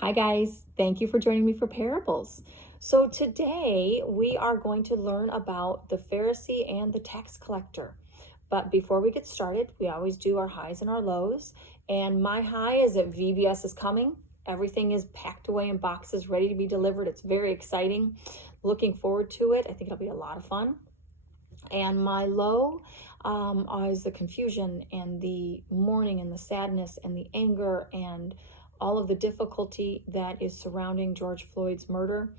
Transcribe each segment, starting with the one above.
Hi, guys. Thank you for joining me for Parables. So, today we are going to learn about the Pharisee and the tax collector. But before we get started, we always do our highs and our lows. And my high is that VBS is coming. Everything is packed away in boxes, ready to be delivered. It's very exciting. Looking forward to it. I think it'll be a lot of fun. And my low is the confusion and the mourning and the sadness and the anger and all of the difficulty that is surrounding George Floyd's murder.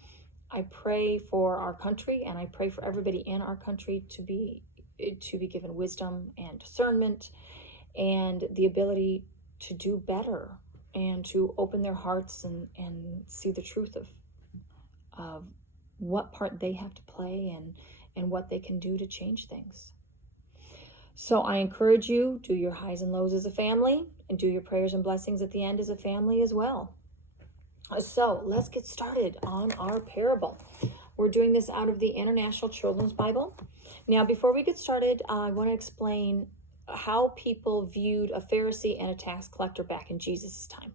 I pray for our country, and I pray for everybody in our country to be given wisdom and discernment and the ability to do better and to open their hearts and see the truth of what part they have to play and what they can do to change things. So I encourage you, do your highs and lows as a family, and do your prayers and blessings at the end as a family as well. So let's get started on our parable. We're doing this out of the International Children's Bible. Now, before we get started, I want to explain how people viewed a Pharisee and a tax collector back in Jesus' time.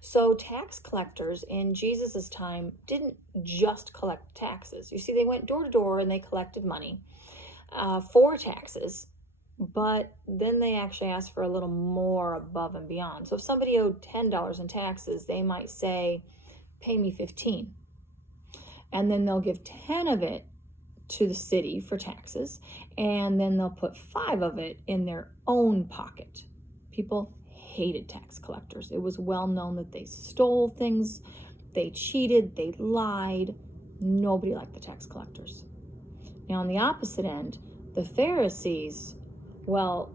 So tax collectors in Jesus's time didn't just collect taxes. You see, they went door to door and they collected money for taxes, but then they actually asked for a little more above and beyond. So if somebody owed $10 in taxes, they might say, pay me 15. And then they'll give 10 of it to the city for taxes, and then they'll put 5 of it in their own pocket. People hated tax collectors. It was well known that they stole things, they cheated, they lied. Nobody liked the tax collectors. Now, on the opposite end, the Pharisees, well,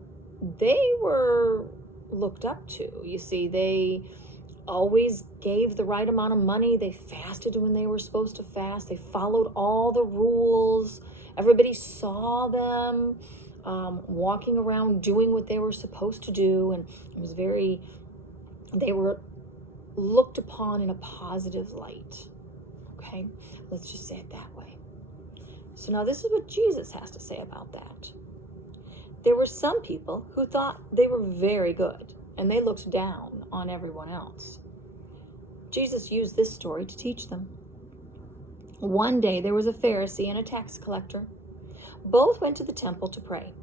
they were looked up to. You see, they always gave the right amount of money. They fasted when they were supposed to fast. They followed all the rules. Everybody saw them walking around doing what they were supposed to do, and it was they were looked upon in a positive light. Okay, let's just say it that way. So now this is what Jesus has to say about that. There were some people who thought they were very good, and they looked down on everyone else. Jesus used this story to teach them. One day there was a Pharisee and a tax collector. Both went to the temple to pray.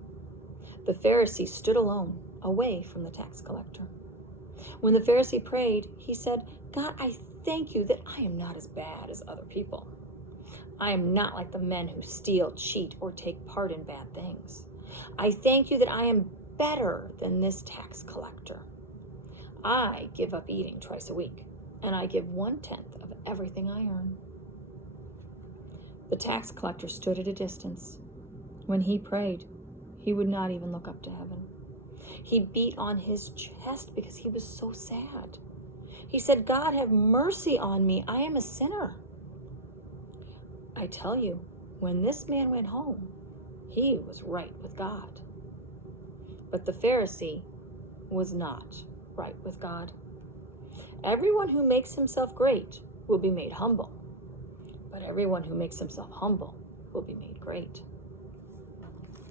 The Pharisee stood alone, away from the tax collector. When the Pharisee prayed, he said, God, I thank you that I am not as bad as other people. I am not like the men who steal, cheat, or take part in bad things. I thank you that I am better than this tax collector. I give up eating twice a week, and I give 1/10 of everything I earn. The tax collector stood at a distance. When he prayed, he would not even look up to heaven. He beat on his chest because he was so sad. He said, God, have mercy on me. I am a sinner. I tell you, when this man went home, he was right with God. But the Pharisee was not right with God. Everyone who makes himself great will be made humble, but everyone who makes himself humble will be made great.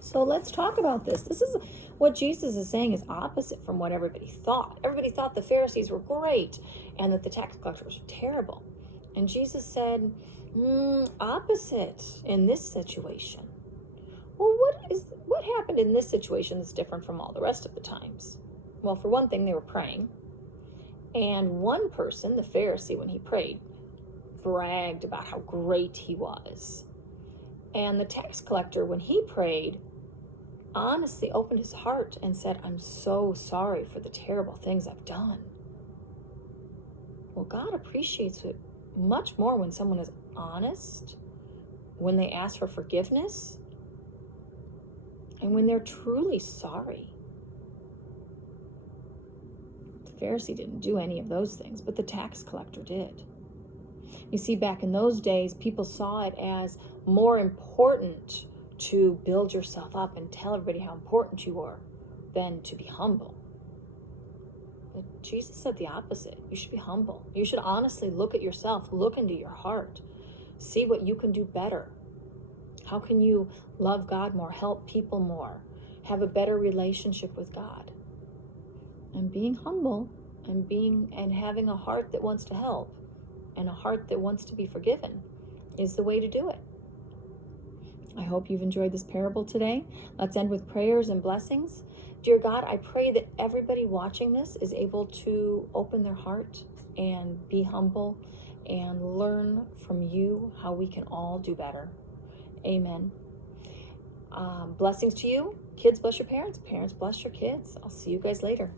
So let's talk about this. This is what Jesus is saying is opposite from what everybody thought. Everybody thought the Pharisees were great and that the tax collectors were terrible. And Jesus said, opposite in this situation. Well, what happened in this situation that's different from all the rest of the times? Well, for one thing, they were praying. And one person, the Pharisee, when he prayed, bragged about how great he was. And the tax collector, when he prayed, honestly opened his heart and said, I'm so sorry for the terrible things I've done. Well, God appreciates it much more when someone is honest, when they ask for forgiveness, and when they're truly sorry. The Pharisee didn't do any of those things, but the tax collector did. You see, back in those days, people saw it as more important to build yourself up and tell everybody how important you are than to be humble. But Jesus said the opposite. You should be humble. You should honestly look at yourself, look into your heart, see what you can do better. How can you love God more, help people more, have a better relationship with God? And being humble and having a heart that wants to help and a heart that wants to be forgiven is the way to do it. I hope you've enjoyed this parable today. Let's end with prayers and blessings. Dear God, I pray that everybody watching this is able to open their heart and be humble and learn from you how we can all do better. Amen. Blessings to you. Kids, bless your parents. Parents, bless your kids. I'll see you guys later.